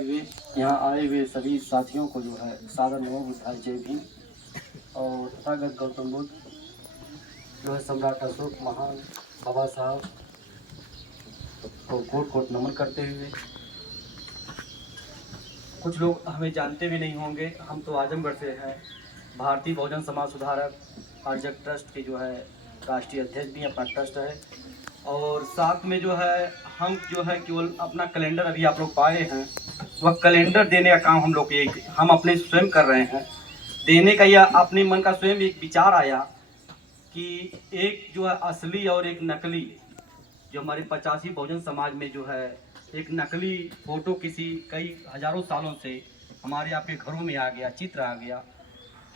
यहाँ आए हुए सभी साथियों को जो है सादर नमो बुद्धाय जय भीम। और तथागत गौतम बुद्ध जो है सम्राट अशोक महान बाबा साहब को कोट कोट नमन करते हुए, कुछ लोग हमें जानते भी नहीं होंगे, हम तो आजमगढ़ से हैं। भारतीय बहुजन समाज सुधारक आर्जक ट्रस्ट के जो है राष्ट्रीय अध्यक्ष भी अपना ट्रस्ट है। और साथ में जो है हम जो है केवल अपना कैलेंडर अभी आप लोग पाए हैं, वह कैलेंडर देने का काम हम लोग हम अपने स्वयं कर रहे हैं। देने का यह अपने मन का स्वयं एक विचार आया कि एक जो है असली और एक नकली, जो हमारे 85 बहुजन समाज में जो है एक नकली फोटो किसी कई हजारों सालों से हमारे आपके घरों में आ गया, चित्र आ गया।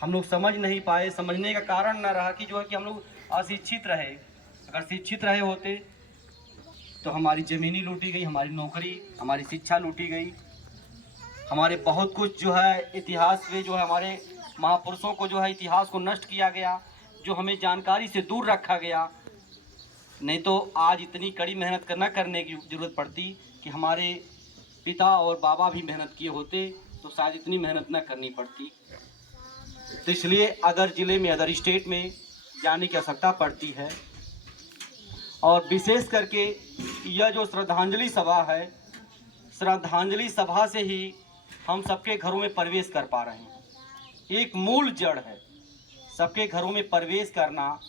हम लोग समझ नहीं पाए, समझने का कारण न रहा कि जो है कि हम लोग अशिक्षित रहे। अगर शिक्षित रहे होते तो हमारी ज़मीनी लूटी गई, हमारी नौकरी, हमारी शिक्षा लूटी गई, हमारे बहुत कुछ जो है इतिहास में जो है हमारे महापुरुषों को जो है इतिहास को नष्ट किया गया, जो हमें जानकारी से दूर रखा गया। नहीं तो आज इतनी कड़ी मेहनत न करने की ज़रूरत पड़ती कि हमारे पिता और बाबा भी मेहनत किए होते तो शायद इतनी मेहनत न करनी पड़ती। तो इसलिए अदर ज़िले में, अदर स्टेट में जाने की आवश्यकता पड़ती है। और विशेष करके यह जो श्रद्धांजलि सभा है, श्रद्धांजलि सभा से ही हम सबके घरों में प्रवेश कर पा रहे हैं। एक मूल जड़ है सबके घरों में प्रवेश करना,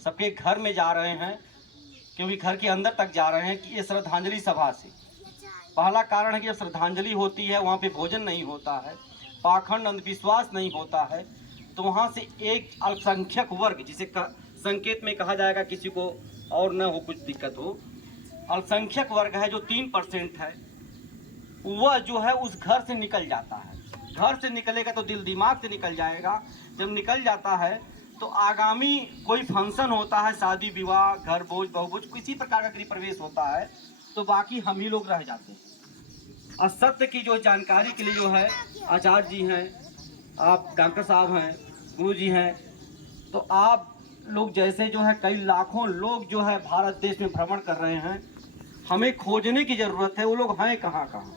सबके घर में जा रहे हैं क्योंकि घर के अंदर तक जा रहे हैं कि ये श्रद्धांजलि सभा से। पहला कारण है कि जब श्रद्धांजलि होती है वहाँ पे भोजन नहीं होता है, पाखंड अंधविश्वास नहीं होता है, तो वहाँ से एक अल्पसंख्यक वर्ग, जिसे संकेत में कहा जाएगा किसी को और न हो कुछ दिक्कत हो, अल्पसंख्यक वर्ग है जो 3% है, वह जो है उस घर से निकल जाता है। घर से निकलेगा तो दिल दिमाग से निकल जाएगा। जब निकल जाता है तो आगामी कोई फंक्शन होता है, शादी विवाह, घर भोज बहुभोज, किसी प्रकार का गृह प्रवेश होता है, तो बाकी हम ही लोग रह जाते हैं। और सत्य की जो जानकारी के लिए जो है आचार्य जी हैं, आप डॉक्टर साहब हैं, गुरु जी हैं, तो आप लोग जैसे जो है कई लाखों लोग जो है भारत देश में भ्रमण कर रहे हैं। हमें खोजने की ज़रूरत है वो लोग हैं कहाँ कहाँ,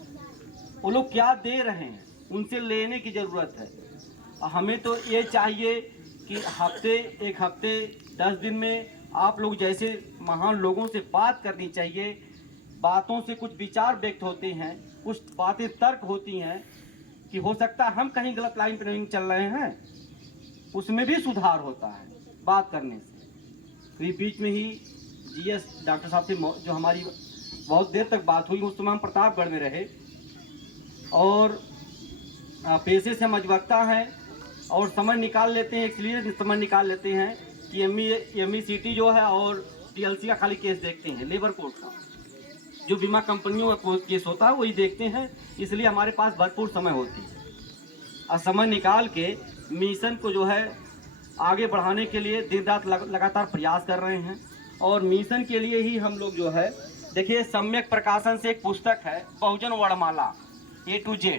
वो लोग क्या दे रहे हैं, उनसे लेने की ज़रूरत है। हमें तो ये चाहिए कि एक हफ्ते 10 दिन में आप लोग जैसे महान लोगों से बात करनी चाहिए। बातों से कुछ विचार व्यक्त होते हैं, कुछ बातें तर्क होती हैं कि हो सकता है हम कहीं गलत लाइन पर नहीं चल रहे हैं, उसमें भी सुधार होता है बात करने से। तो बीच में ही जीएस डॉक्टर साहब से जो हमारी बहुत देर तक बात हुई, उस समय हम प्रतापगढ़ में रहे और पेशे से हम अधिवक्ता हैं और समय निकाल लेते हैं, इसलिए समय निकाल लेते हैं कि एमईसीटी जो है और टीएलसी का खाली केस देखते हैं, लेबर कोर्ट का जो बीमा कंपनियों का केस होता है वही देखते हैं, इसलिए हमारे पास भरपूर समय होती है। और समय निकाल के मिशन को जो है आगे बढ़ाने के लिए दिन रात लगातार प्रयास कर रहे हैं। और मिशन के लिए ही हम लोग जो है, देखिए सम्यक प्रकाशन से एक पुस्तक है बहुजन वर्णमाला A to Z।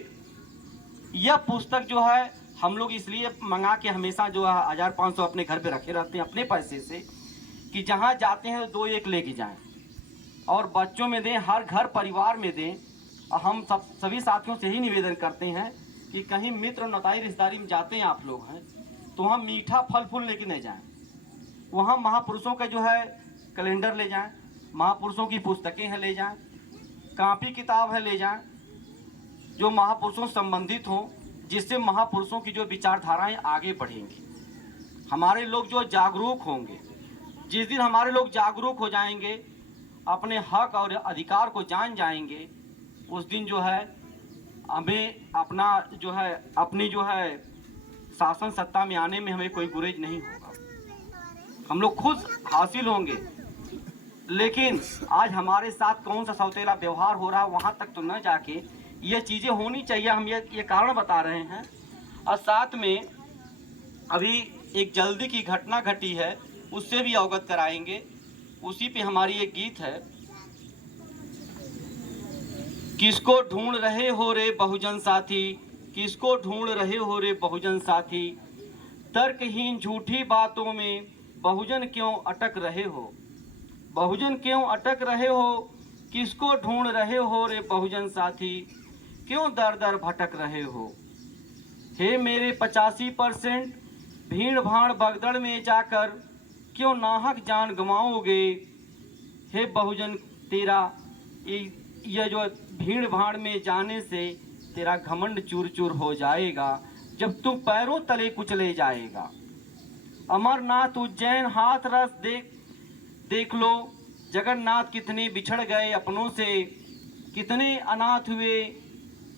यह पुस्तक जो है हम लोग इसलिए मंगा के हमेशा जो है 1500 अपने घर पे रखे रहते हैं अपने पैसे से, कि जहाँ जाते हैं 2-1 लेके जाएं और बच्चों में दें, हर घर परिवार में दें। हम सभी साथियों से ही निवेदन करते हैं कि कहीं मित्र नताई रिश्तेदारी में जाते हैं आप लोग हैं तो वहाँ मीठा फल फूल लेके नहीं जाएं, वहाँ महापुरुषों का जो है कैलेंडर ले जाएं, महापुरुषों की पुस्तकें हैं ले जाएं, कापी किताब है ले जाएं जो महापुरुषों से संबंधित हों, जिससे महापुरुषों की जो विचारधाराएं आगे बढ़ेंगी। हमारे लोग जो जागरूक होंगे, जिस दिन हमारे लोग जागरूक हो जाएंगे, अपने हक और अधिकार को जान जाएंगे, उस दिन जो है हमें अपना जो है अपनी जो है शासन सत्ता में आने में हमें कोई गुरेज नहीं होगा, हम लोग खुद हासिल होंगे। लेकिन आज हमारे साथ कौन सा सौतेला व्यवहार हो रहा है वहाँ तक तो न जाके ये चीज़ें होनी चाहिए, हम ये कारण बता रहे हैं। और साथ में अभी एक जल्दी की घटना घटी है, उससे भी अवगत कराएंगे। उसी पे हमारी एक गीत है, किसको ढूंढ रहे हो रे बहुजन साथी, किसको ढूंढ रहे हो रे बहुजन साथी, तर्कहीन झूठी बातों में बहुजन क्यों अटक रहे हो, बहुजन क्यों अटक रहे हो, किसको ढूंढ रहे हो रे बहुजन साथी, क्यों दर दर भटक रहे हो। हे मेरे 85% भीड़ भाड़ भगदड़ में जाकर क्यों नाहक जान गंवाओगे। हे बहुजन तेरा ये जो भीड़ भाड़ में जाने से तेरा घमंड चूर चूर हो जाएगा जब तू पैरों तले कुचले जाएगा। अमरनाथ उज्जैन हाथ रस देख लो, जगन्नाथ कितने बिछड़ गए अपनों से, कितने अनाथ हुए।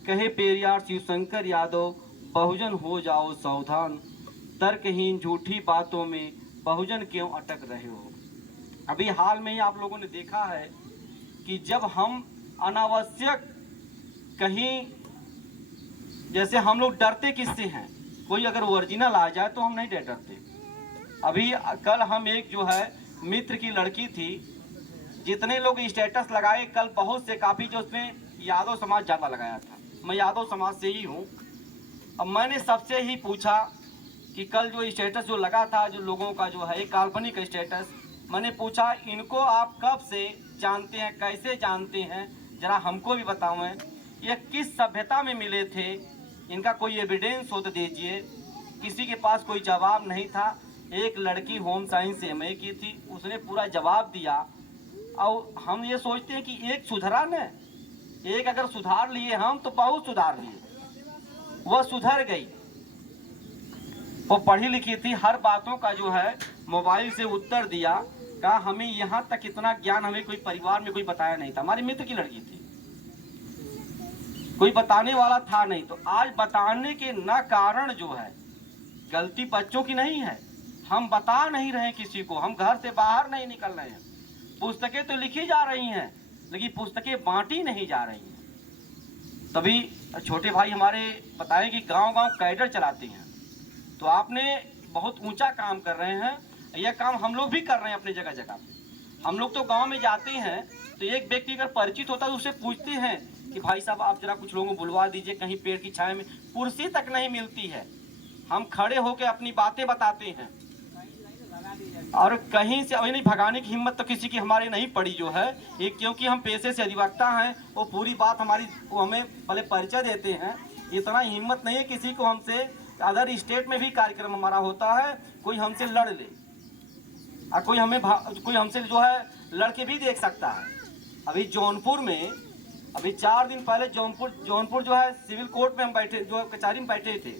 कहे पेरियार शिव शंकर यादव बहुजन हो जाओ सावधान, तर्कहीन झूठी बातों में बहुजन क्यों अटक रहे हो। अभी हाल में ही आप लोगों ने देखा है कि जब हम अनावश्यक कहीं, जैसे हम लोग डरते किससे हैं, कोई अगर ओरिजिनल आ जाए तो हम नहीं डरते। अभी कल हम एक जो है मित्र की लड़की थी, जितने लोग स्टेटस लगाए कल बहुत से काफ़ी, जो उसमें यादव समाज ज़्यादा लगाया था। मैं यादव समाज से ही हूँ। अब मैंने सबसे ही पूछा कि कल जो स्टेटस जो लगा था, जो लोगों का जो है काल्पनिक स्टेटस, मैंने पूछा इनको आप कब से जानते हैं, कैसे जानते हैं, ज़रा हमको भी बताओ। ये किस सभ्यता में मिले थे, इनका कोई एविडेंस हो तो दीजिए। किसी के पास कोई जवाब नहीं था। एक लड़की होम साइंस से एमए की थी, उसने पूरा जवाब दिया। और हम ये सोचते हैं कि एक सुधरा न, एक अगर सुधार लिए हम तो बहुत सुधार लिए। वह सुधर गई, वो पढ़ी लिखी थी, हर बातों का जो है मोबाइल से उत्तर दिया। कहा हमें यहाँ तक इतना ज्ञान हमें कोई परिवार में कोई बताया नहीं था। हमारे मित्र की लड़की थी, कोई बताने वाला था नहीं। तो आज बताने के न कारण जो है गलती बच्चों की नहीं है, हम बता नहीं रहे किसी को, हम घर से बाहर नहीं निकल रहे हैं। पुस्तकें तो लिखी जा रही हैं लेकिन पुस्तकें बांटी नहीं जा रही हैं। तभी छोटे भाई हमारे बताएं कि गांव-गांव कैडर चलाते हैं, तो आपने बहुत ऊंचा काम कर रहे हैं। यह काम हम लोग भी कर रहे हैं अपने जगह जगह पे। हम लोग तो गांव में जाते हैं तो एक व्यक्ति अगर परिचित होता है तो उससे पूछते हैं कि भाई साहब आप जरा कुछ लोगों को बुलवा दीजिए, कहीं पेड़ की छाया में कुर्सी तक नहीं मिलती है, हम खड़े होकर अपनी बातें बताते हैं। और कहीं से अभी नहीं भगाने की हिम्मत तो किसी की हमारी नहीं पड़ी जो है ये, क्योंकि हम पेशे से अधिवक्ता हैं। वो पूरी बात हमारी, वो हमें भले परिचय देते हैं, इतना हिम्मत नहीं है किसी को हमसे। अदर स्टेट में भी कार्यक्रम हमारा होता है, कोई हमसे लड़ ले और कोई हमसे जो है लड़के भी देख सकता है। अभी जौनपुर में, अभी 4 दिन पहले जौनपुर जो है सिविल कोर्ट में हम बैठे, जो कचहरी में बैठे थे,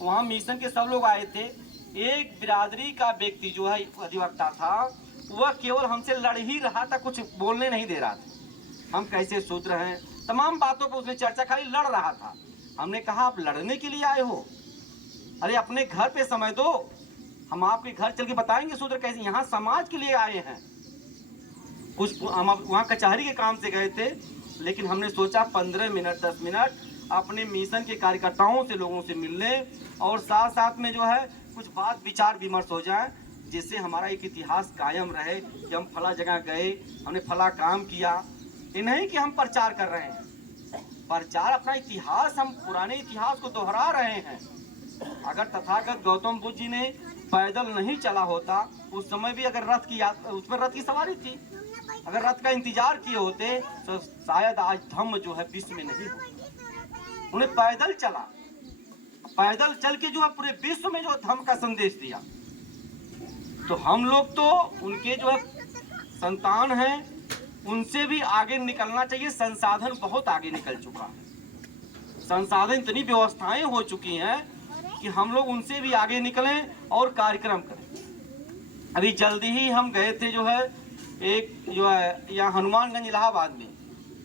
वहाँ मिशन के सब लोग आए थे। एक बिरादरी का व्यक्ति जो है अधिवक्ता था, वह केवल हमसे लड़ ही रहा था, कुछ बोलने नहीं दे रहा था। हम कैसे शूद्र हैं, तमाम बातों पर उसने चर्चा, खाली लड़ रहा था। हमने कहा आप लड़ने के लिए आए हो, अरे अपने घर पे समय दो, हम आपके घर चल के बताएंगे शूद्र कैसे। यहाँ समाज के लिए आए हैं। कुछ हम वहाँ कचहरी के काम से गए थे, लेकिन हमने सोचा 15 मिनट 10 मिनट अपने मिशन के कार्यकर्ताओं से, लोगों से मिलने और साथ साथ में जो है कुछ बात विचार विमर्श हो जाए, जिससे हमारा एक इतिहास कायम रहे कि हम फला जगह गए, हमने फला काम किया। ये नहीं कि हम प्रचार कर रहे हैं, प्रचार अपना इतिहास, हम पुराने इतिहास को दोहरा रहे हैं। अगर तथागत गौतम बुद्ध जी ने पैदल नहीं चला होता, उस समय भी अगर उस पर रथ की सवारी थी, अगर रथ का इंतजार किए होते तो शायद आज धम्म जो है विश्व में नहीं होता। उन्हें पैदल चला, पैदल चल के जो है पूरे विश्व में जो धर्म का संदेश दिया। तो हम लोग तो उनके जो है संतान हैं, उनसे भी आगे निकलना चाहिए। संसाधन बहुत आगे निकल चुका है, संसाधन इतनी व्यवस्थाएं हो चुकी हैं कि हम लोग उनसे भी आगे निकलें और कार्यक्रम करें। अभी जल्दी ही हम गए थे जो है एक जो है यहाँ हनुमानगंज इलाहाबाद में,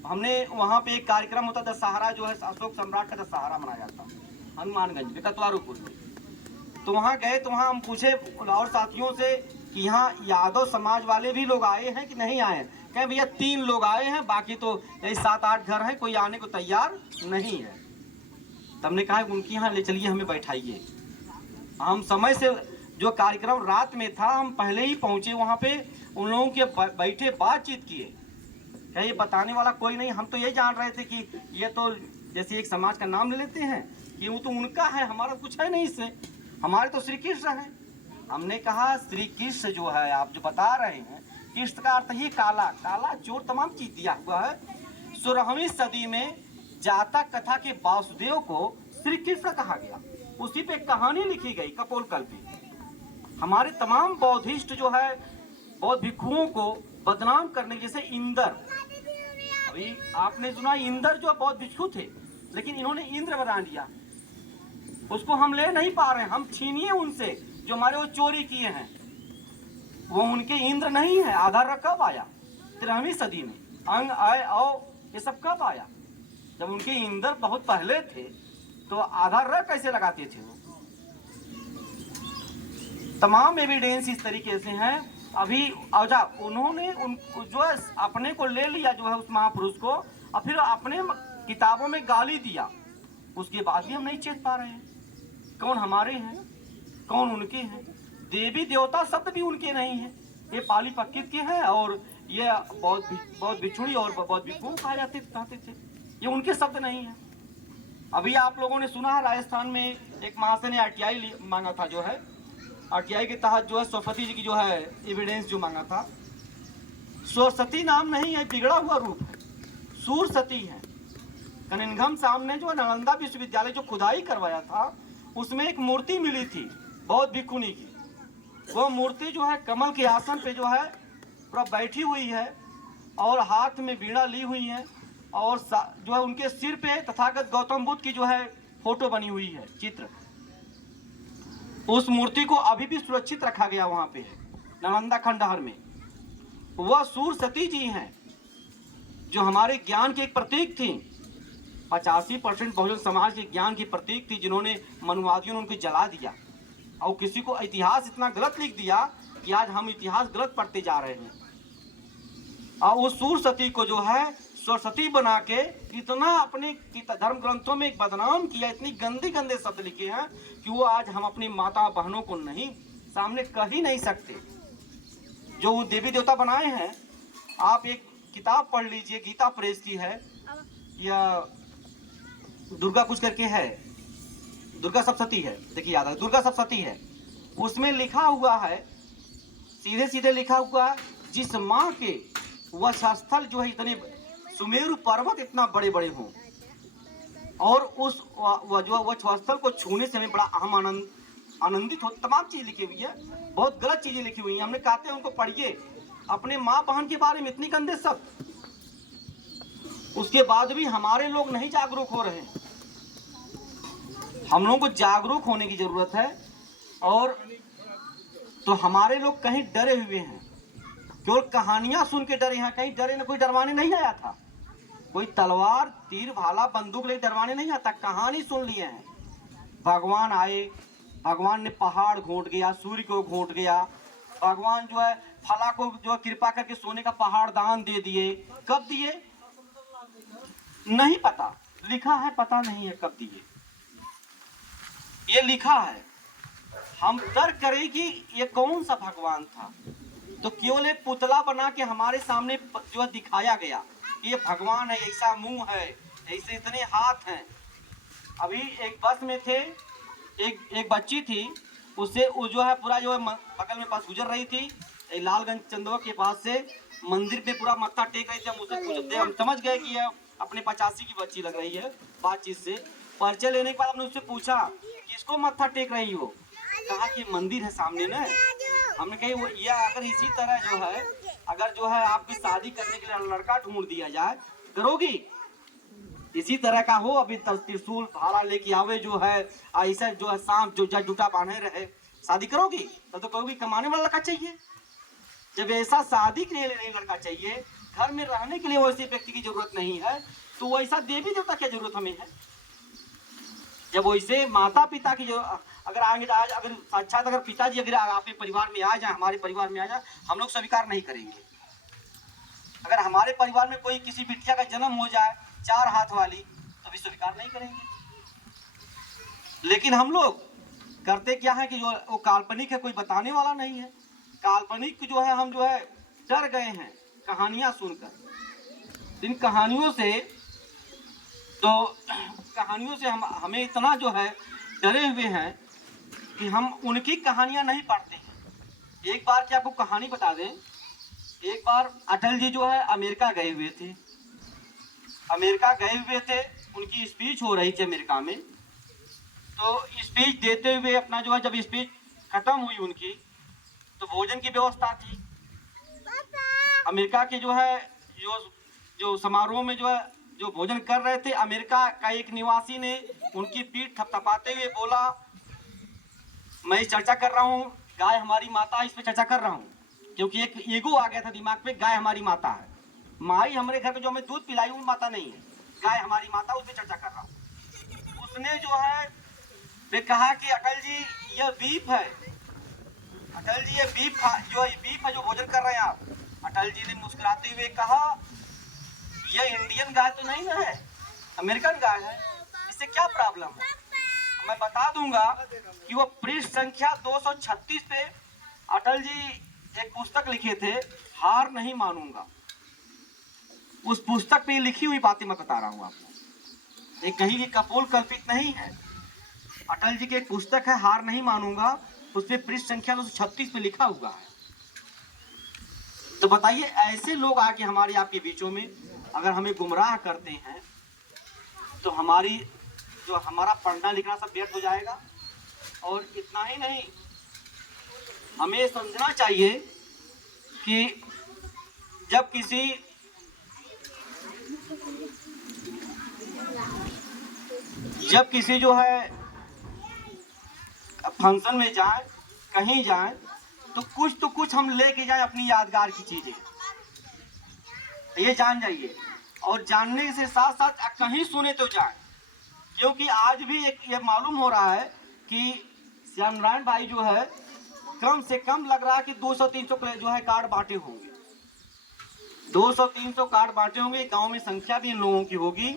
हमने वहाँ पे एक कार्यक्रम होता, दशहरा जो है अशोक सम्राट का दशहरा मनाया जाता हनुमानगंज में, कतवारूपुर में। तो वहाँ गए तो वहाँ हम पूछे और साथियों से कि यहाँ यादव समाज वाले भी लोग आए हैं कि नहीं आए हैं। कहें भैया 3 लोग आए हैं, बाकी तो यही 7-8 घर हैं, कोई आने को तैयार नहीं है। तब हमने कहा उनके यहाँ ले चलिए, हमें बैठाइए। हम समय से, जो कार्यक्रम रात में था, हम पहले ही पहुँचे वहाँ पे, उन लोगों के बैठे बातचीत किए। क्या ये बताने वाला कोई नहीं, हम तो ये जान रहे थे कि ये तो जैसे एक समाज का नाम ले लेते हैं कि वो तो उनका है, हमारा कुछ है नहीं इससे, हमारे तो श्री कृष्ण है। हमने कहा श्री कृष्ण जो है आप जो बता रहे हैं, कृष्ण का अर्थ ही काला, काला चोर तमाम चीज दिया हुआ है। 16वीं सदी में जातक कथा के वासुदेव को श्री कृष्ण कहा गया। उसी पे कहानी लिखी गई कपोलकल्पी। हमारे तमाम बौद्धिस्ट जो है बौद्ध भिक्षुओं को बदनाम करने, जैसे इंद्र, अभी आपने सुना इंद्र जो बौद्ध भिक्षु थे, लेकिन इन्होंने इंद्र बना दिया। उसको हम ले नहीं पा रहे हैं, हम छीनिए उनसे जो हमारे वो चोरी किए हैं, वो उनके इंद्र नहीं है। आधार कब आया? 13वीं सदी में। अंग आय औ ये सब कब आया? जब उनके इंद्र बहुत पहले थे तो आधार कैसे लगाते थे वो? तमाम एविडेंस इस तरीके से हैं। अभी औजा उन्होंने उन जो अपने को ले लिया जो है उस महापुरुष को, और फिर अपने किताबों में गाली दिया। उसके बाद भी हम नहीं चेत पा रहे हैं कौन हमारे हैं कौन उनके हैं। देवी देवता शब्द भी उनके नहीं है, ये पाली पक्कित के हैं, और ये बौद्ध भिक्षुणी और बौद्ध भिक्षु कहा कहते थे, ये उनके शब्द नहीं है। अभी आप लोगों ने सुना है राजस्थान में एक महाशय ने आरटीआई मांगा था, जो है आरटीआई के तहत जो है सरस्वती जी की जो है एविडेंस जो मांगा था। सरस्वती नाम नहीं है, बिगड़ा हुआ रूप है, सूरसती है। कनिंघम सामने जो नालंदा विश्वविद्यालय जो खुदाई करवाया था, उसमें एक मूर्ति मिली थी बौद्ध भिक्षुणी की। वो मूर्ति जो है कमल के आसन पे जो है पूरा बैठी हुई है और हाथ में वीणा ली हुई है, और जो है उनके सिर पे तथागत गौतम बुद्ध की जो है फोटो बनी हुई है, चित्र। उस मूर्ति को अभी भी सुरक्षित रखा गया वहां पे नालंदा खंडहर में। वह सूरसती जी हैं जो हमारे ज्ञान के एक प्रतीक थी। 85% बहुजन समाज के ज्ञान की प्रतीक थी, जिन्होंने मनुवादियों ने उनको जला दिया और किसी को इतिहास इतना गलत लिख दिया कि आज हम इतिहास गलत पढ़ते जा रहे हैं। और उस सूरसती को जो है सरस्वती बना के इतना अपने धर्म ग्रंथों में बदनाम किया, इतनी गंदे शब्द लिखे हैं कि वो आज हम अपनी माता बहनों को नहीं सामने कह ही नहीं सकते। जो वो देवी देवता बनाए हैं, आप एक किताब पढ़ लीजिए, गीता प्रेस की है, या दुर्गा कुछ करके है, दुर्गा सप्तशती है, देखिए याद है, दुर्गा सप्तशती है। उसमें लिखा हुआ है, सीधे सीधे लिखा हुआ है, जिस माँ के वक्षस्थल जो है इतने सुमेरु पर्वत इतना बड़े बड़े हों, और उस जो वक्षस्थल को छूने से हमें बड़ा अहम आनंदित हो। तमाम चीज लिखी हुई है, बहुत गलत चीजें लिखी हुई हैं। हमने कहते हैं उनको पढ़िए, अपने माँ बहन के बारे में इतनी गंदे सब, उसके बाद भी हमारे लोग नहीं जागरूक हो रहे हैं। हम लोगों को जागरूक होने की जरूरत है। और तो हमारे लोग कहीं डरे हुए हैं, केवल कहानियां सुन के डरे हैं, कहीं डरे न, कोई डरवाने नहीं आया था, कोई तलवार तीर भाला बंदूक लेकर डरवाने नहीं आता, कहानी सुन लिए हैं। भगवान आए, भगवान ने पहाड़ घोंट गया, सूर्य को घोंट गया, भगवान जो है फला को जो कृपा करके सोने का पहाड़ दान दे दिए। कब दिए नहीं पता, लिखा है पता नहीं है कब दिए, ये लिखा है। हम तर्क करें कि ये कौन सा भगवान था, तो केवल एक पुतला बना के हमारे सामने जो दिखाया गया, ये भगवान है, ऐसा मुंह है, ऐसे इतने हाथ हैं। अभी एक बस में थे, एक बच्ची थी, उससे वो जो है पूरा जो है बगल में पास गुजर रही थी, लालगंज चंदवा के पास से मंदिर पे पूरा मत्था टेक रही थी। हम उससे पूछते, हम समझ गए कि ये अपने 85 की बच्ची लग रही है बातचीत से। परिचय लेने के बाद हमने उससे पूछा कि इसको मत्था टेक रही हो, कहा कि मंदिर है सामने ना। हमने कही वो ये अगर इसी तरह जो है, अगर जो है आपकी शादी करने के लिए लड़का ढूंढ दिया जाए, करोगी? इसी तरह का हो, अभी त्रिशूल भाला लेके आवे जो है, ऐसा जो है सांप जो जूटा बांधे रहे, शादी करोगी? तब तो कहोगी कमाने वाला लड़का चाहिए। जब ऐसा शादी के लिए नहीं लड़का चाहिए, घर में रहने के लिए वैसे व्यक्ति की जरूरत नहीं है, तो वैसा देवी देवता क्या जरूरत हमें है? जब वैसे माता पिता की जो अगर आगे आज अगर साक्षात अगर पिताजी अगर आपके परिवार में आ जाए, हमारे परिवार में आ जाए, हम लोग स्वीकार नहीं करेंगे। अगर हमारे परिवार में कोई किसी बिटिया का जन्म हो जाए 4 हाथ वाली, तो भी स्वीकार नहीं करेंगे। लेकिन हम लोग करते क्या है कि जो वो काल्पनिक है, कोई बताने वाला नहीं है, काल्पनिक जो है हम जो है डर गए हैं कहानियां सुनकर। इन कहानियों से हमें इतना जो है डरे हुए हैं कि हम उनकी कहानियां नहीं पढ़ते हैं। एक बार क्या आपको कहानी बता दें, एक बार अटल जी जो है अमेरिका गए हुए थे। उनकी स्पीच हो रही थी अमेरिका में। तो स्पीच देते हुए अपना जो है, जब स्पीच खत्म हुई उनकी, तो भोजन की व्यवस्था थी। अमेरिका के जो है, जो जो समारोह में जो है, जो भोजन कर रहे थे, अमेरिका का एक निवासी ने उनकी पीठ थपथपाते हुए बोला, मैं इस चर्चा कर रहा हूँ, गाय हमारी माता है, इस पे चर्चा कर रहा हूँ। क्योंकि एक ईगो आ गया था दिमाग पे, गाय हमारी माता है, माई हमारे घर में जो हमें दूध पिलाई वो माता नहीं है, गाय हमारी माता, उस पे चर्चा कर रहा हूँ। उसने जो है वे कहा कि अटल जी यह बीफ है, अटल जी ये बीफ जो है, बीफ है जो भोजन कर रहे हैं आप। अटल जी ने मुस्कुराते हुए कहा, यह इंडियन गाय तो नहीं ना है, अमेरिकन गाय है, इससे क्या प्रॉब्लम है। मैं बता दूंगा कि वो पृष्ठ संख्या 236 पे अटल जी एक पुस्तक लिखे थे, हार नहीं मानूंगा। उस पुस्तक पे लिखी हुई बातें मैं बता रहा हूँ आपको, एक कहीं की कपोल कल्पित नहीं है। अटल जी की एक पुस्तक है, हार नहीं मानूंगा, उस पे पृष्ठ संख्या 236 पे लिखा हुआ है। तो बताइए, ऐसे लोग आके हमारे आपके बीचों में अगर हमें गुमराह करते हैं, तो हमारी जो हमारा पढ़ना लिखना सब व्यर्थ हो जाएगा। और इतना ही नहीं, हमें समझना चाहिए कि जब किसी जो है फंक्शन में जाए, कहीं जाए, तो कुछ हम लेके जाए अपनी यादगार की चीजें, ये जान जाइए। और जानने से साथ साथ कहीं सुने तो जाए, क्योंकि आज भी एक ये मालूम हो रहा है कि श्याम नारायण भाई जो है, कम से कम लग रहा है कि 200-300 जो है कार्ड बांटे होंगे, 200-300 कार्ड बांटे होंगे। गांव में संख्या भी इन लोगों की होगी,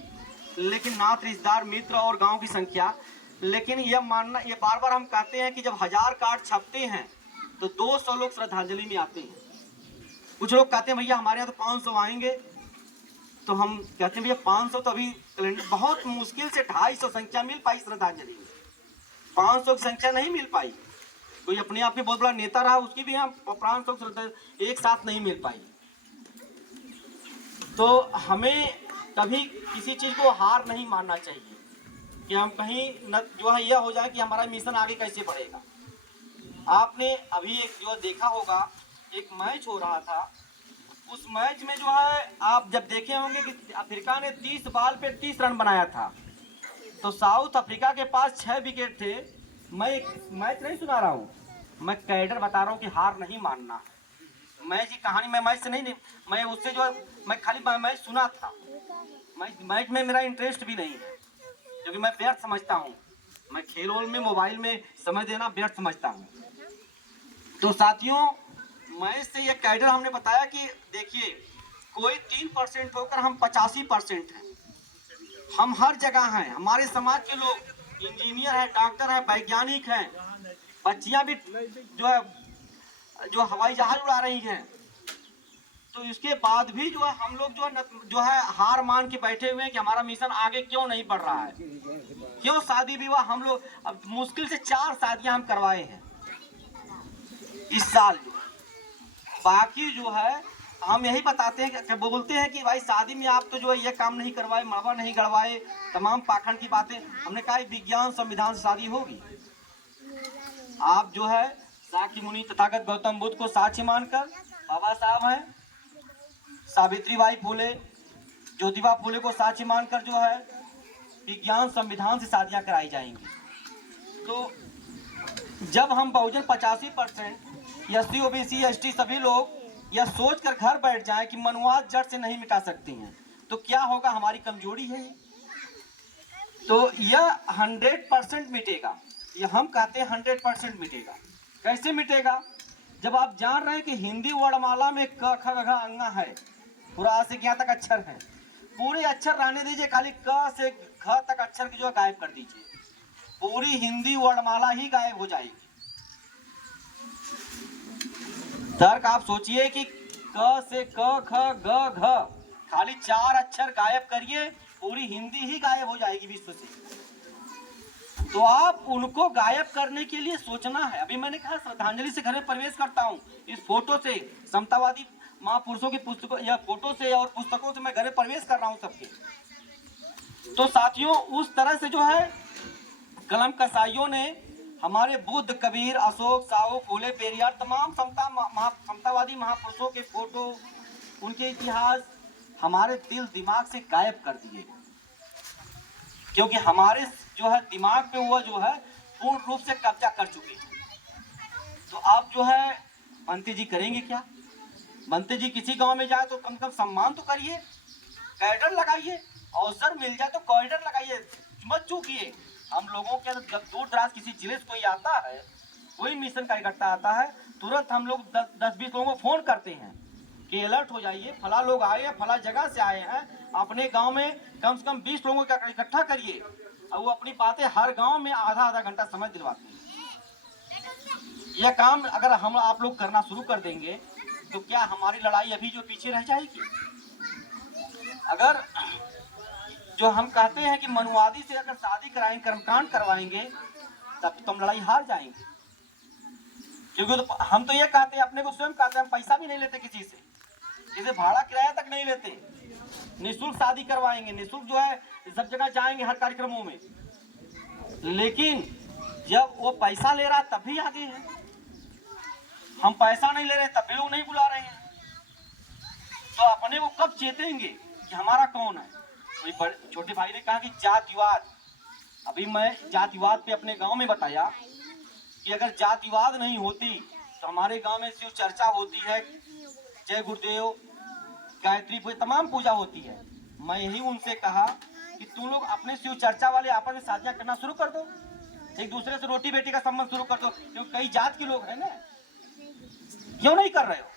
लेकिन नात रिश्तेदार मित्र और गांव की संख्या। लेकिन ये मानना, ये बार बार हम कहते हैं कि जब 1000 कार्ड छपते हैं तो 200 लोग श्रद्धांजलि में आते हैं। कुछ लोग कहते हैं भैया हमारे यहाँ तो 500 आएंगे, तो हम कहते हैं भैया 500 तो अभी कैलेंडर बहुत मुश्किल से 250 संख्या मिल पाई श्रद्धांजलि में, 500 की संख्या नहीं मिल पाई। कोई अपने आप में बहुत बड़ा नेता रहा, उसकी भी हम 500 श्रद्धांजलि एक साथ नहीं मिल पाई। तो हमें कभी किसी चीज़ को हार नहीं मानना चाहिए कि हम कहीं न जो है यह हो जाए कि हमारा मिशन आगे कैसे बढ़ेगा। आपने अभी एक जो देखा होगा, एक मैच हो रहा था, उस मैच में जो है आप जब देखे होंगे कि अफ्रीका ने 30 बॉल पे 30 रन बनाया था, तो साउथ अफ्रीका के पास 6 विकेट थे। मैं एक मैच नहीं सुना रहा हूँ, मैं कैडर बता रहा हूँ कि हार नहीं मानना। मैच की कहानी मैं मैच से नहीं, मैं उससे जो है मैं खाली मैच सुना था, मैच में मेरा इंटरेस्ट भी नहीं है, क्योंकि मैं व्यर्थ समझता हूँ, मैं खेल में मोबाइल में समय देना व्यर्थ समझता हूँ। तो साथियों, मैच से ये कैडर हमने बताया कि देखिए, कोई 3% होकर हम 85% हैं, हम हर जगह हैं। हमारे समाज के लोग इंजीनियर हैं, डॉक्टर हैं, वैज्ञानिक हैं, बच्चियां भी जो है जो हवाई जहाज उड़ा रही हैं। तो इसके बाद भी जो है हम लोग जो है हार मान के बैठे हुए हैं कि हमारा मिशन आगे क्यों नहीं बढ़ रहा है, क्यों शादी विवाह हम लोग अब मुश्किल से 4 शादियां हम करवाए हैं इस साल। बाकी जो है हम यही बताते हैं कि बोलते हैं कि भाई शादी में आप तो जो है ये काम नहीं करवाए, मड़वा नहीं गड़वाए, तमाम पाखंड की बातें। हमने कहा विज्ञान संविधान से शादी होगी। आप जो है साक्षी मुनि तथागत गौतम बुद्ध को साक्षी मानकर, बाबा साहब हैं सावित्रीबाई फुले, ज्योतिबा फुले को साक्षी मानकर जो है विज्ञान संविधान से शादियां कराई जाएंगी। तो जब हम बहुजन 85% एससी ओबीसी एसटी सभी लोग यह सोचकर घर बैठ जाएं कि मनुवाद जड़ से नहीं मिटा सकती हैं, तो क्या होगा, हमारी कमजोरी है। तो यह 100% मिटेगा, यह हम कहते हैं 100% मिटेगा। कैसे मिटेगा? जब आप जान रहे हैं कि हिंदी वर्णमाला में क ख ग घ अंगा है, पूरा आ से यहाँ तक अक्षर है, पूरे अक्षर रहने दीजिए, खाली क से घ तक अक्षर की जो गायब कर दीजिए, पूरी हिंदी वर्णमाला ही गायब हो जाएगी। तर्क आप सोचिए कि क से क ख ग घ, खाली 4 अक्षर गायब करिए, पूरी हिंदी ही गायब हो जाएगी विश्व से। तो आप उनको गायब करने के लिए सोचना है। अभी मैंने कहा श्रद्धांजलि से घर में प्रवेश करता हूँ, इस फोटो से, समतावादी महापुरुषों की पुस्तकों या फोटो से और पुस्तकों से मैं घर में प्रवेश कर रहा हूँ सबके। तो साथियों उस तरह से जो है कलम कसाइयों ने हमारे बुद्ध, कबीर, अशोक, साहू, फूले, पेरियार तमाम समतावादी महापुरुषों के फोटो, उनके इतिहास हमारे दिल दिमाग से गायब कर दिए, क्योंकि हमारे जो है दिमाग पे वो जो है पूर्ण रूप से कब्जा कर चुके हैं। तो आप जो है मंत्री जी करेंगे क्या? मंत्री जी किसी गांव में जाए तो कम से कम सम्मान तो करिए, कैडर लगाइए, अवसर मिल जाए तो कैडर लगाइए, मत चूकिए। हम लोगों के जब दूर दराज किसी जिले से कोई आता है, कोई मिशन का इकट्ठा आता है, तुरंत हम लोग 10-20 लोगों को फोन करते हैं कि अलर्ट हो जाइए, फला लोग आए हैं, फला जगह से आए हैं, अपने गांव में कम से कम 20 लोगों का इकट्ठा करिए। और वो अपनी बातें हर गांव में आधा घंटा समय दिलवाते हैं। यह काम अगर हम आप लोग करना शुरू कर देंगे तो क्या हमारी लड़ाई अभी जो पीछे रह जाएगी? अगर जो हम कहते हैं कि मनुवादी से अगर शादी कराएंगे, कर्मकांड करवाएंगे, तब तो हम लड़ाई हार जाएंगे। क्योंकि तो हम तो ये कहते हैं, अपने को स्वयं कहते हैं, हम पैसा भी नहीं लेते किसी से, जैसे भाड़ा किराया तक नहीं लेते, निःशुल्क शादी करवाएंगे, निःशुल्क जो है सब जगह जाएंगे हर कार्यक्रमों में। लेकिन जब वो पैसा ले रहा तब भी आगे है, हम पैसा नहीं ले रहे तब भी लोग नहीं बुला रहे हैं। तो अपने को कब चेतेंगे कि हमारा कौन है? तो छोटे भाई ने कहा कि जातिवाद, अभी मैं जातिवाद पे अपने गांव में बताया कि अगर जातिवाद नहीं होती तो हमारे गांव में शिव चर्चा होती है, जय गुरुदेव, गायत्री पूजा, तमाम पूजा होती है। मैं यही उनसे कहा कि तुम लोग अपने शिव चर्चा वाले आपस में शादियां करना शुरू कर दो, एक दूसरे से रोटी बेटी का संबंध शुरू कर दो, क्योंकि कई जात के लोग हैं ना, क्यों नहीं कर रहे हो?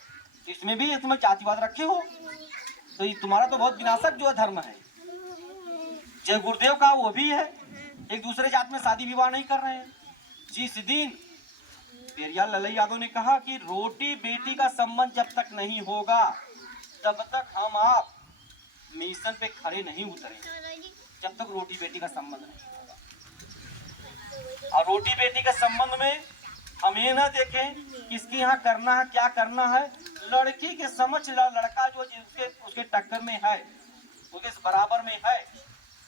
इसमें भी इसमें जातिवाद रखे हो, तो ये तुम्हारा तो बहुत विनाशक जो है धर्म है। जय गुरुदेव का वो भी है, एक दूसरे जात में शादी विवाह नहीं कर रहे हैं। जिस दिन पेरियार ललई यादव ने कहा कि रोटी बेटी का संबंध जब तक नहीं होगा तब तक हम आप मिशन पे खड़े नहीं उतरेंगे, जब तक रोटी बेटी का संबंध नहीं होगा। और रोटी बेटी के संबंध में हम ये ना देखें किसके यहाँ करना है, क्या करना है। लड़की के समझ लड़का जो उसके टक्कर में है, उसके बराबर में है,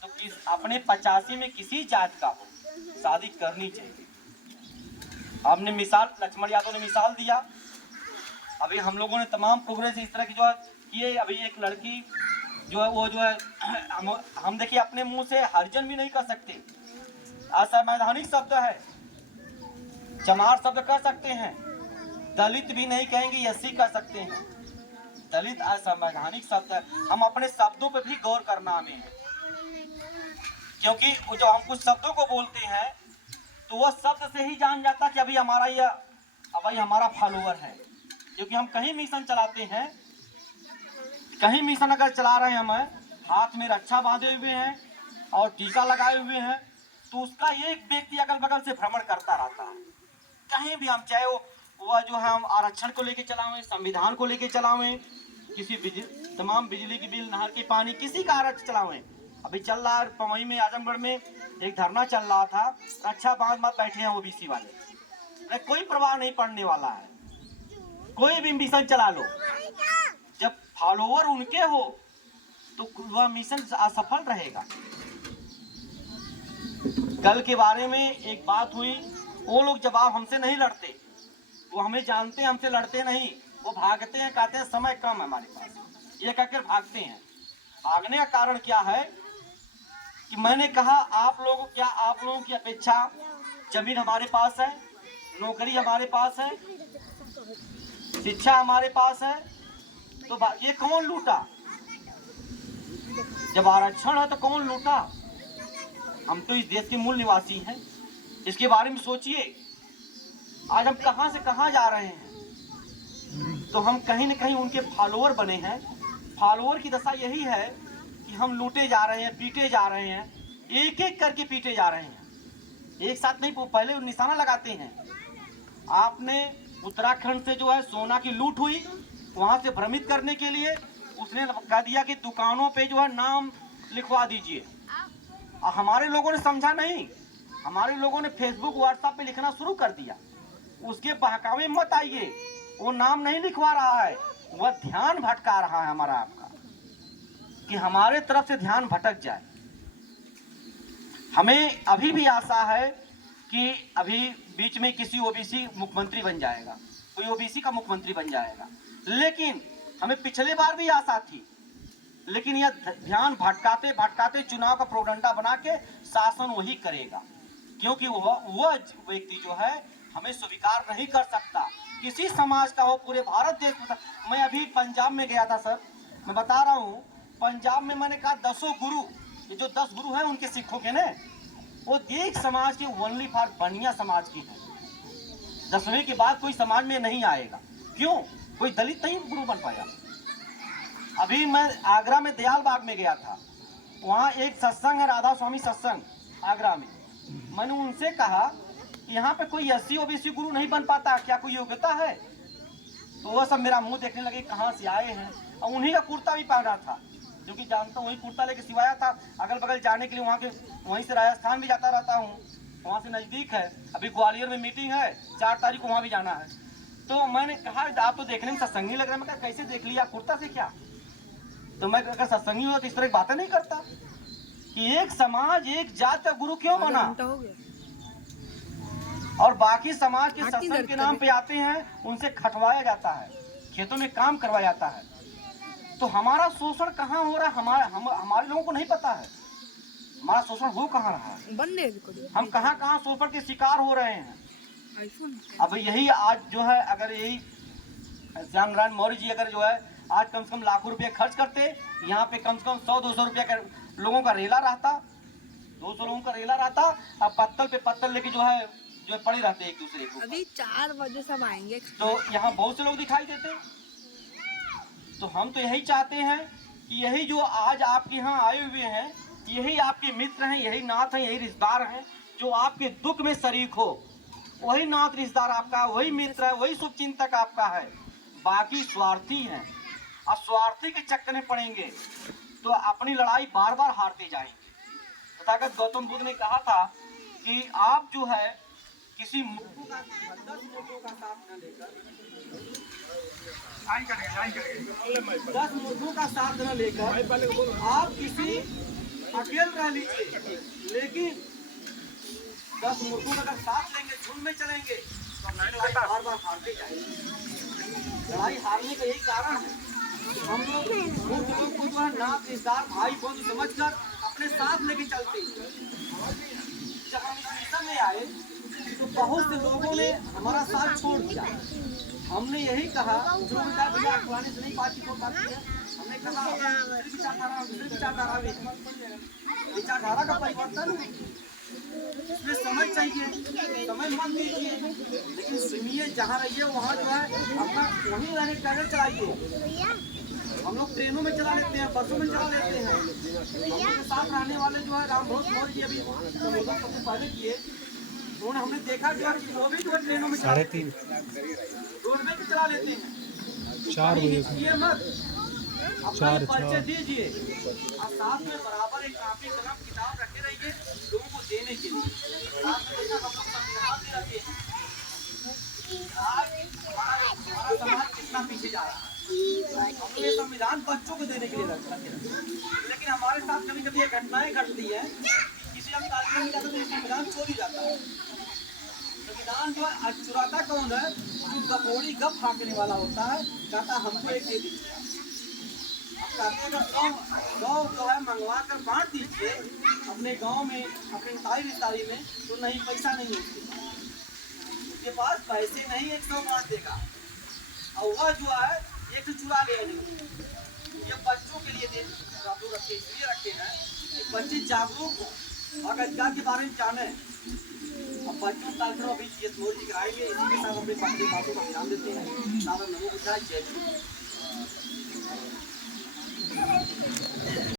तो अपने 85 में किसी जात का हो, शादी करनी चाहिए। हमने मिसाल, लक्ष्मण यादव ने मिसाल दिया, अभी हम लोगों ने तमाम प्रोग्रेस इस तरह की जो है किए। अभी एक लड़की जो है वो जो है हम देखिए अपने मुंह से हरिजन भी नहीं कर सकते, असंवैधानिक शब्द है, चमार शब्द कर सकते हैं, दलित भी नहीं कहेंगे, एससी कर सकते हैं। दलित असंवैधानिक शब्द है, हम अपने शब्दों पर भी गौर करना हमें है, क्योंकि जो हम कुछ शब्दों को बोलते हैं तो वो शब्द से ही जान जाता कि अभी हमारा ये अभी हमारा फॉलोअर है। क्योंकि हम कहीं मिशन चलाते हैं, कहीं मिशन अगर चला रहे हैं, हम हाथ में रक्षा बांधे हुए हैं और टीका लगाए हुए हैं, तो उसका एक व्यक्ति अगल बगल से भ्रमण करता रहता है। कहीं भी हम चाहे वो जो है हम आरक्षण को लेके चलावें, संविधान को लेके चलावें, किसी तमाम बिजली की बिल, नहर के पानी, किसी का आरक्षण चलावें। अभी चल रहा है पवई में, आजमगढ़ में एक धरना चल रहा था, रक्षा बांध मत बैठे हैं ओबीसी वाले। कोई प्रभाव नहीं पड़ने वाला है, कोई भी मिशन चला लो, जब फॉलोअर उनके हो तो वह मिशन असफल रहेगा। कल के बारे में एक बात हुई, वो लोग जवाब हमसे नहीं लड़ते, वो हमें जानते हैं, हमसे लड़ते नहीं, वो भागते हैं, कहते हैं समय कम है हमारे पास, ये कहकर भागते हैं। भागने का कारण क्या है कि मैंने कहा आप लोगों की अपेक्षा जमीन हमारे पास है, नौकरी हमारे पास है, शिक्षा हमारे पास है, तो ये कौन लूटा? जब आरक्षण है तो कौन लूटा? हम तो इस देश के मूल निवासी हैं, इसके बारे में सोचिए। आज हम कहां से कहां जा रहे हैं, तो हम कहीं न कहीं उनके फॉलोअर बने हैं। फॉलोअर की दशा यही है कि हम लूटे जा रहे हैं, पीटे जा रहे हैं, एक एक करके पीटे जा रहे हैं, एक साथ नहीं। पहले निशाना लगाते हैं। आपने उत्तराखंड से जो है सोना की लूट हुई, वहां से भ्रमित करने के लिए उसने कह दिया कि दुकानों पे जो है नाम लिखवा दीजिए। हमारे लोगों ने समझा नहीं, हमारे लोगों ने फेसबुक व्हाट्सएप पे लिखना शुरू कर दिया। उसके बहकावे मत आइए, वो नाम नहीं लिखवा रहा है, वह ध्यान भटका रहा है हमारा आपका, कि हमारे तरफ से ध्यान भटक जाए। हमें अभी भी आशा है कि अभी बीच में किसी ओबीसी मुख्यमंत्री बन जाएगा, कोई ओबीसी का मुख्यमंत्री बन जाएगा। लेकिन हमें पिछले बार भी आशा थी, लेकिन यह ध्यान भटकाते भटकाते चुनाव का प्रोपेगेंडा बना के शासन वही करेगा, क्योंकि वह व्यक्ति जो है हमें स्वीकार नहीं कर सकता, किसी समाज का हो, पूरे भारत देश में। मैं अभी पंजाब में गया था सर, मैं बता रहा हूँ, पंजाब में मैंने कहा 10 गुरु, ये जो 10 गुरु हैं उनके सिखों के ने, वो एक समाज के ओनली फॉर बनिया समाज की है। 10वें के बाद कोई समाज में नहीं आएगा। क्यों? कोई दलित नहीं गुरु बन पाया। अभी मैं आगरा में दयाल बाग में गया था, वहाँ एक सत्संग है, राधा स्वामी सत्संग आगरा में। मैंने उनसे कहा कि यहाँ पे कोई एससी ओबीसी गुरु नहीं बन पाता, क्या कोई योग्यता है? तो वह सब मेरा मुंह देखने लगे, कहाँ से आए हैं। और उन्हीं का कुर्ता भी पहना था, क्योंकि जानता हूँ वही कुर्ता लेके सिवाया था। अगल बगल जाने के लिए वहाँ के, वहीं से राजस्थान भी जाता रहता हूँ, वहाँ से नज़दीक है। अभी ग्वालियर में मीटिंग है, 4 तारीख को वहाँ भी जाना है। तो मैंने कहा आप तो देखने में सत्संगी लग रहा है। मैं कहा कैसे देख लिया, कुर्ता से क्या? तो मैं अगर सत्संगी हो तो इस तरह की बातें नहीं करता कि एक समाज एक जात का गुरु क्यों बना, और बाकी समाज के सत्संग के नाम पे आते हैं, उनसे खटवाया जाता है, खेतों में काम करवाया जाता है। तो हमारा शोषण कहाँ हो रहा है, हमारे लोगों को नहीं पता है हमारा शोषण हो कहाँ रहा है, हम कहाँ कहाँ शोषण के शिकार हो रहे हैं। अब यही आज जो है, अगर यही श्याम नारायण मौर्य जी अगर जो है आज कम से कम लाखों रुपये खर्च करते, यहाँ पे कम से कम 100-200 रुपये का लोगों का रेला रहता, 200 लोगों का रेला रहता। अब पत्तल पे पत्तल लेके जो है पड़े रहते एक दूसरे को। अभी 4 बजे सब आएंगे, तो यहाँ बहुत से लोग दिखाई देते। तो हम तो यही चाहते हैं कि यही जो आज आपके यहाँ आए हुए हैं, यही आपके मित्र हैं, यही नाथ हैं, यही रिश्तेदार हैं, जो आपके दुख में शरीक हो। वही नाथ रिश्तेदार आपका, वही मित्र है, वही शुभचिंतक आपका है। बाकी स्वार्थी हैं, और स्वार्थी के चक्कर में पड़ेंगे तो अपनी लड़ाई बार बार हारते जाएंगे। तथागत गौतम बुद्ध ने कहा था कि आप जो है किसी मूर्खों का 10 मूर्खों का साथ न लेकर 10 मूर्खों का साथ न लेकर आप किसी अकेले रह लीजिए, लेकिन 10 मूर्खों का अगर साथ लेंगे, झुंड में चलेंगे तो लड़ाई बार बार हारते जाएंगे। लड़ाई हारने का यही कारण है, हम लोग मूर्ख लोग को जो है नाथ रिश्तेदार भाई बहन समझकर अपने साथ लेके चलते हैं। जब हम इस मिशन में आए तो बहुत से लोगों ने हमारा साथ छोड़ दिया। हमने यही कहा, जो भैया पुराने से नहीं बातचीत हो पाती है, हमने कहा विचारधारा का परिवर्तन, इसमें समझ चाहिए, समय मत दीजिए, लेकिन सुनिए, जहाँ रहिए वहाँ जो है अपना वहीं रहने पैदल चलाइए। हम लोग ट्रेनों में चला लेते हैं, बसों में चला लेते हैं। हम लोग के साथ रहने वाले जो है रामभरोस मौर्य जी अभी सबसे पहले किए, उन्होंने हमने देखा कि वो भी जो है ट्रेनों में 3:30 रोडवे पे चला लेते हैं। 4 बजे मत अपना परिचय दीजिए, और साथ में बराबर एक कॉपी कलम किताब रखे रहिए लोगों को देने के लिए। साथ में हम लोग संविधान भी रखे हैं। आज हमारा समाज कितना पीछे जा रहा है। हमने संविधान बच्चों को देने के लिए रखा है, लेकिन हमारे साथ कभी कभी ये घटनाएं घटती है, किसी हम कार्यक्रम में जाते तो संविधान चोरी जाता है। संविधान जो है चुराता कौन है? जो गपोड़ी गप फाँकने वाला होता है, कहता हमको एक दे दीजिए। अब कहते हैं गाँव जो है मंगवा कर बांट दीजिए अपने गाँव में, अपने ताई रिश्तेदारी में, तो नहीं, पैसा नहीं है उसके पास पैसे नहीं, 100 बांट देगा, और वह जो है एक तो चुरा ले। ये बच्चों के लिए रखे, इसलिए रखे हैं कि बच्चे जागरूक हो और अधिकार के बारे में जाने। अब बच्चों का कार्यक्रम अभी ये मौर्य जी कराएंगे, इसी के साथ अपने बातों का ध्यान देते हैं। सारा नमो बुद्धाय, जय।